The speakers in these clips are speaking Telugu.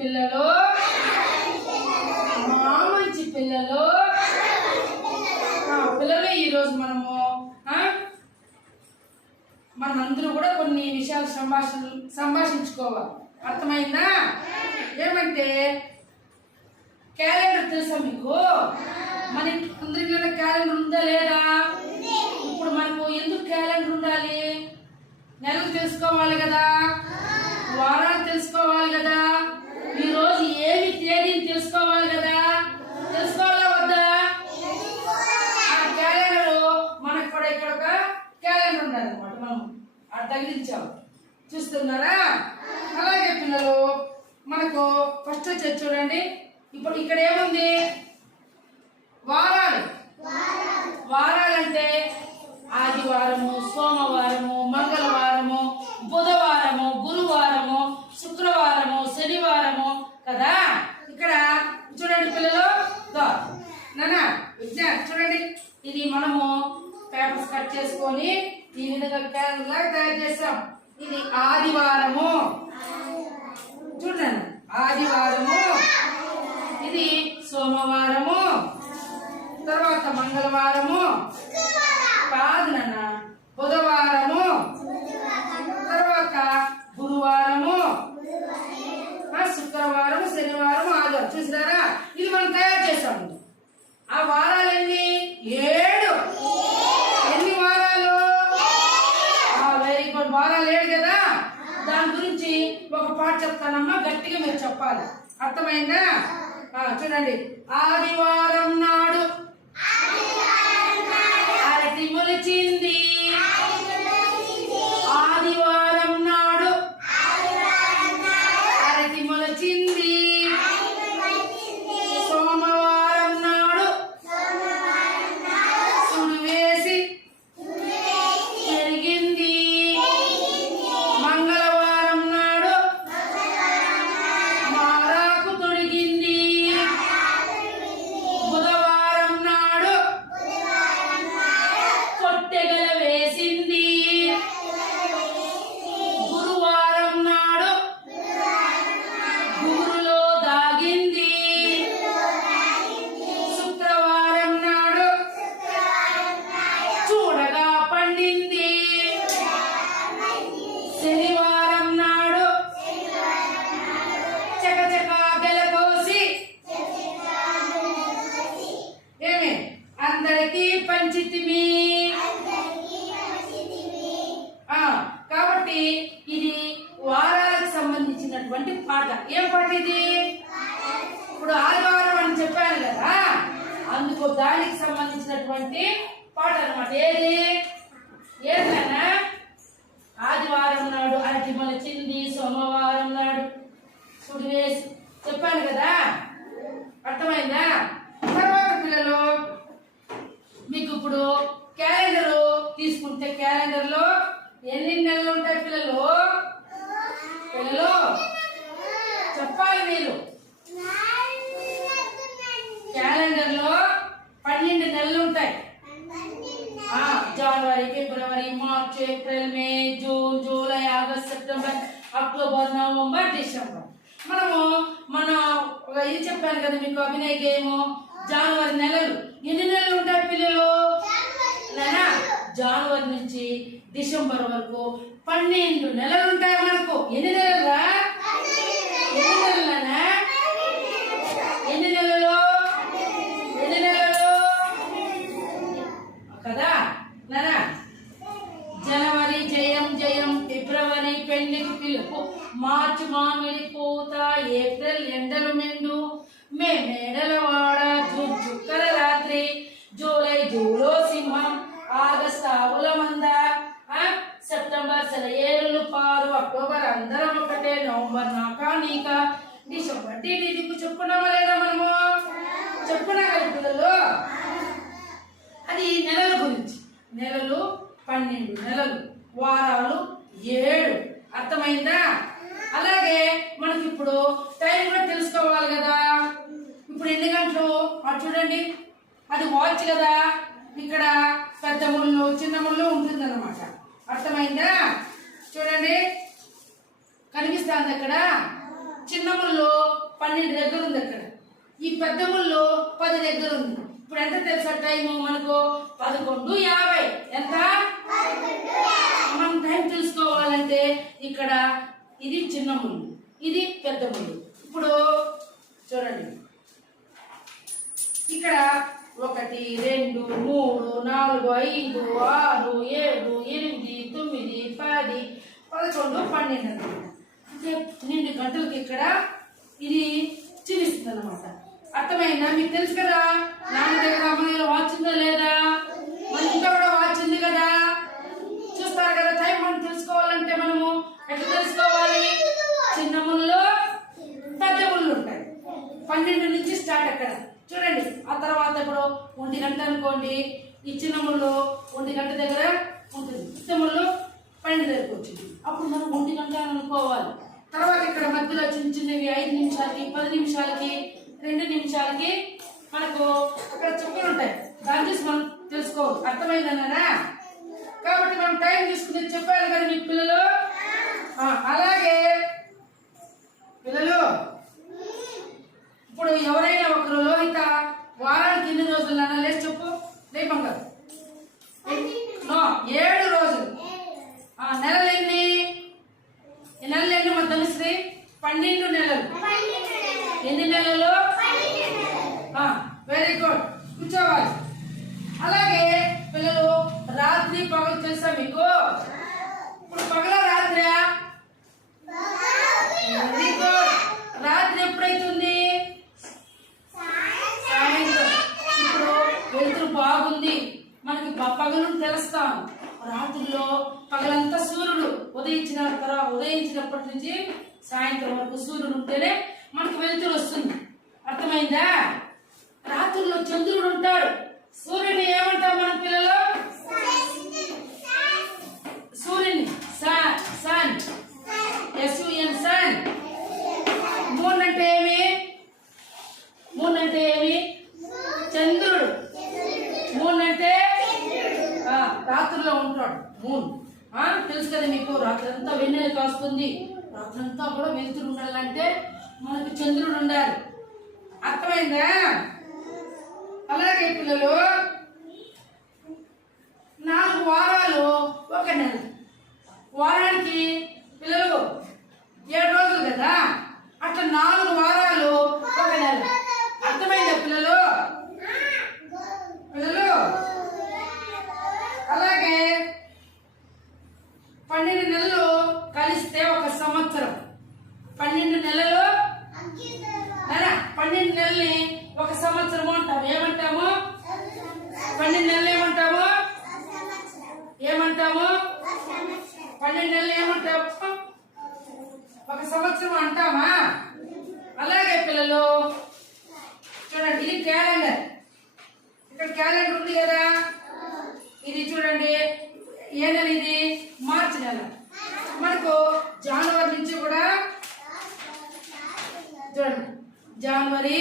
పిల్లలు, మా మంచి పిల్లలు. పిల్లలు ఈరోజు మనందరూ కూడా కొన్ని విషయాలు సంభాషించుకోవాలి. అర్థమైందా? ఏమంటే క్యాలెండర్ తెలుసా మీకు? మన అందరికీ క్యాలెండర్ ఉందా లేదా? ఇప్పుడు మనకు ఎందుకు క్యాలెండర్ ఉండాలి? నెలలు తెలుసుకోవాలి కదా, వారాలు తెలుసుకోవాలి కదా, ఈ రోజు ఏమి తేదీని తెలుసుకోవాలి కదా. తెలుసుకోవాలా వద్దా? ఆ క్యాలెండర్ మనకు కూడా ఇక్కడ ఒక క్యాలెండర్ ఉండాలి అనమాట. మనం అది తగిలించాం, చూస్తున్నారా? అలాగే పిల్లలు, మనకు ఫస్ట్ వచ్చేది చూడండి. ఇప్పుడు ఇక్కడ ఏముంది? వారాలు. వారాలంటే ఆదివారము, సోమవారము, మంగళవారము, బుధవారము, గురువారము, శుక్రవారము, శనివారము కదా. ఇక్కడ చూడండి పిల్లలు, నానా విజ్ఞాన్ చూడండి, ఇది మనము పేపర్స్ కట్ చేసుకొని ఈ విధంగా క్యాలెండర్ లాగా తయారు చేస్తాం. ఇది ఆదివారము, చూడండి ఆదివారము. ఇది సోమవారము, తర్వాత మంగళవారము, కాదు నాన్న బుధవారము, తర్వాత గురువారము, శుక్రవారము, శనివారము, ఆదివారం. చూసినారా? ఇది మనం తయారు చేసాము. ఆ వారాలు ఎన్ని? 7. ఎన్ని వారాలు? Very good. వారాలు 7 కదా. దాని గురించి ఒక పాట చెప్తానమ్మా, గట్టిగా మీరు చెప్పాలి. అర్థమైందా? చూడండి. ఆదివారం నాడు అరటి మొలిచింది, ఆదివారం నాడు అరటి మొలిచింది, సోమవారం నాడు సుడు వేసి పెరిగింది, మంగళవారం నాడు మారాకు తొడిగింది, బుధవారం నాడు కొట్టెగల వేసింది, గురువారం నాడు గురులో దాగింది, శుక్రవారం నాడు చూడగా పండింది, శనివారం నాడు చకచకా గెలకోసి ఏమి అందరికీ పంచితిమి. కాబట్టి ఇది వారాలకు సంబంధించినటువంటి పాట. ఏం పాట ఇది? ఇప్పుడు ఆదివారం అని చెప్పాను కదా, అందుకు దానికి సంబంధించినటువంటి పాట అనమాట. ఏది? ఏదైనా ఆదివారం నాడు అరటి మొలిచింది, సోమవారం నాడు సుడి వేసి చెప్పాను కదా. అర్థమైందా? తర్వాత పిల్లలు, మీకు ఇప్పుడు క్యాలెండర్ తీసుకుంటే క్యాలెండర్ లో ఎన్ని నెలలు ఉంటాయి పిల్లలు? పిల్లలు చెప్పాలి మీరు. క్యాలెండర్ లో 12 నెలలు ఉంటాయి. జనవరి, ఫిబ్రవరి, March, April, May, June, July, August, September, October, November, December. మన ఇది చెప్పాను కదా మీకు, అభినయ గేమ్. జనవరి నెలలు ఎన్ని నెలలు ఉంటాయి పిల్లలు? జనవరి నుంచి డిసెంబర్ వరకు 12 నెలలు ఉంటాయి మనకు. ఎన్ని నెలలు? ఎన్ని నెలలనా? ఎన్ని నెలలు? ఎన్ని నెలలు కదా నానా? జనవరి జయం జయం, ఫిబ్రవరి పెళ్లికి పిలుపు, మార్చి మామిడి పూత, ఏప్రిల్ ఎండలు మెండు, మే మేడల వాడ, జూన్ చుక్కల రాత్రి, జూలై జూలో సింహం, ఆగస్ట్ ఆవుల మంద, సెప్టెంబర్ సెలయేరులు పారు, అక్టోబర్ అందరం ఒకటే, నవంబర్ నాకా నీక, డిసెంబర్ టీడీకు. చెప్పుకున్నామా లేదా మనము? చెప్పుకున్నా కదా పిల్లలు. అది నెలల గురించి. నెలలు 12 నెలలు, వారాలు 7. అర్థమైందా? అలాగే మనకి ఇప్పుడు టైం కూడా తెలుసుకోవాలి కదా. ఇప్పుడు ఎన్ని గంటలు? అది చూడండి, అది వాచ్ కదా. ఇక్కడ పెద్ద ముళ్ళు, చిన్న ముళ్ళు ఉంటుంది అన్నమాట. అర్థమైందా? చూడండి, కనిపిస్తుంది అక్కడ చిన్న ముళ్ళు 12 దగ్గర ఉంది అక్కడ. ఈ పెద్ద ముళ్ళు 10 దగ్గర ఉంది. ఇప్పుడు ఎంత తెలుసా టైము మనకు? 11:50. ఎంత? మనం టైం తెలుసుకోవాలంటే ఇక్కడ ఇది చిన్న ముళ్ళు, ఇది పెద్ద ముళ్ళు. ఇప్పుడు చూడండి, ఇక్కడ 1 2 3 4 5 6 7 8 9 10 11 12 అంటే 12 గంటలకి ఇక్కడ ఇది చూపిస్తుంది అన్నమాట. అర్థమైందా? మీకు తెలుసు కదా, నాన్న దగ్గర అమ్మ దగ్గర వాచ్ ఉందా లేదా? మన ఇంట్లో కూడా వాచ్ ఉంది కదా, చూస్తారు కదా. టైం మనం తెలుసుకోవాలంటే మనము ఎట్లా తెలుసుకోవాలి? చిన్న ముళ్ళు పెద్ద ముళ్ళు ఉంటాయి. 12 నుంచి స్టార్ట్ అక్కడ చూడండి. ఆ తర్వాత ఇప్పుడు 1 గంట అనుకోండి, ఈ చిన్న ముళ్ళు 1 గంట దగ్గర ఉంటుంది, పెద్ద ముళ్ళు 12 దగ్గరకు వచ్చింది. అప్పుడు మనం 1 గంట అని అనుకోవాలి. తర్వాత ఇక్కడ మధ్యలో చిన్న చిన్నవి 5 నిమిషాలకి 10 నిమిషాలకి 2 నిమిషాలకి మనకు అక్కడ చుక్కలు ఉంటాయి. దాని చూసి మనం తెలుసుకోవాలి. అర్థమైందన్నారా? కాబట్టి మనం టైం తీసుకుని చెప్పారు కదా మీ పిల్లలు. అలాగే పిల్లలు, ఇప్పుడు ఎవరైనా ఒకరు లోహిత వారానికి ఎన్ని రోజులు అన్నా లేచి చెప్పు. లేపంగా 7 రోజులు. నెలలు ఎన్ని? నెలలు ఎన్ని మా ధనుశ్రీ? 12 నెలలు. ఎన్ని నెలలు? వెరీ గుడ్, కూర్చోవాలి. అలాగే పిల్లలు, రాత్రి పగలు తెలుసా మీకు? ఇప్పుడు పగల రాత్రి? Very good. రాత్రి ఎప్పుడైతుంది? సాయంత్రం. ఇప్పుడు వెలుతురు బాగుంది, మనకి పగలు తెలుస్తాం. రాత్రిలో పగలంతా సూర్యుడు ఉదయించినప్పటి నుంచి సాయంత్రం వరకు సూర్యుడు ఉంటేనే మనకు వెలుతురు వస్తుంది. అర్థమైందా? రాత్రిలో చంద్రుడు ఉంటాడు. సూర్యుని ఏమంటాం మన పిల్లలు? సూర్యుని సన్, SUN సన్. మూన్ అంటే ఏమి? మూన్ అంటే ఏమి? చంద్రుడు. మూన్ అంటే రాత్రిలో ఉంటాడు మూన్. తెలుసు కదా మీకు, రాత్రంతా వెన్నెల కాస్తుంది. రాత్రంతా కూడా వెలుతురు ఉండాలంటే మనకు చంద్రుడు ఉండాలి. అర్థమైందా? అలాగే పిల్లలు, 4 వారాలు 1 నెల. వారానికి పిల్లలు 7 రోజులు కదా, అట్లా 4 వారాలు 1 నెల. అర్థమైందా పిల్లలు? అలాగే 12 నెలలు కలిస్తే 1 సంవత్సరం. 12 నెలలు 12 నెలల్ని 1 సంవత్సరము అంటాము. ఏమంటాము? 12 నెలలు ఏమంటాము? 12 నెలలు ఏమంటాము? 1 సంవత్సరం అంటామా? అలాగే పిల్లలు చూడండి, ఇది క్యాలెండర్. ఇక్కడ క్యాలెండర్ ఉంది కదా, ఇది చూడండి. ఏ నెల ఇది? మార్చి నెల. మనకు జనవరి నుంచి కూడా చూడండి, జనవరి,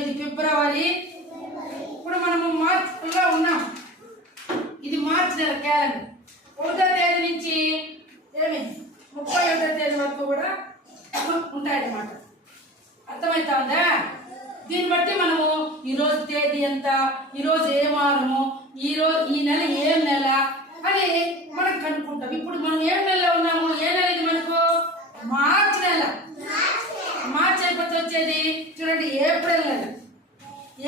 ఇది ఫిబ్రవరి. ఇప్పుడు మనము మార్చిలో ఉన్నాం. ఇది మార్చి నెల క్యాలెండర్. 1వ తేదీ నుంచి 31వ తేదీ వరకు కూడా ఉంటాయన్నమాట. అర్థమవుతుందా? దీన్ని బట్టి మనము ఈరోజు తేదీ ఎంత, ఈరోజు ఏ వారము, ఈ నెల ఏం నెల అని మనం కనుక్కుంటాం. ఇప్పుడు మనం ఏం నెలలో ఉన్నాము? ఏ నెల ఇది మనకు? మార్చి నెల. మార్చి అయిపోతే వచ్చేది చూడండి ఏప్రిల్ నెల.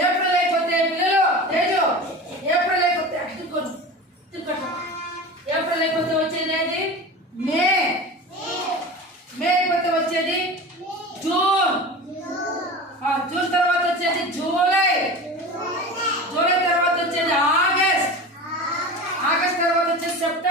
ఏప్రిల్ అయిపోతే పిల్లలు ఏప్రిల్ అయిపోతే ఏప్రిల్ అయిపోతే వచ్చేది అది మే. మే అయిపోతే వచ్చేది జూన్. జూన్ తర్వాత వచ్చేది జూలై. జూలై తర్వాత వచ్చేది ఆగస్ట్. ఆగస్ట్ తర్వాత వచ్చేది సెప్టెంబర్.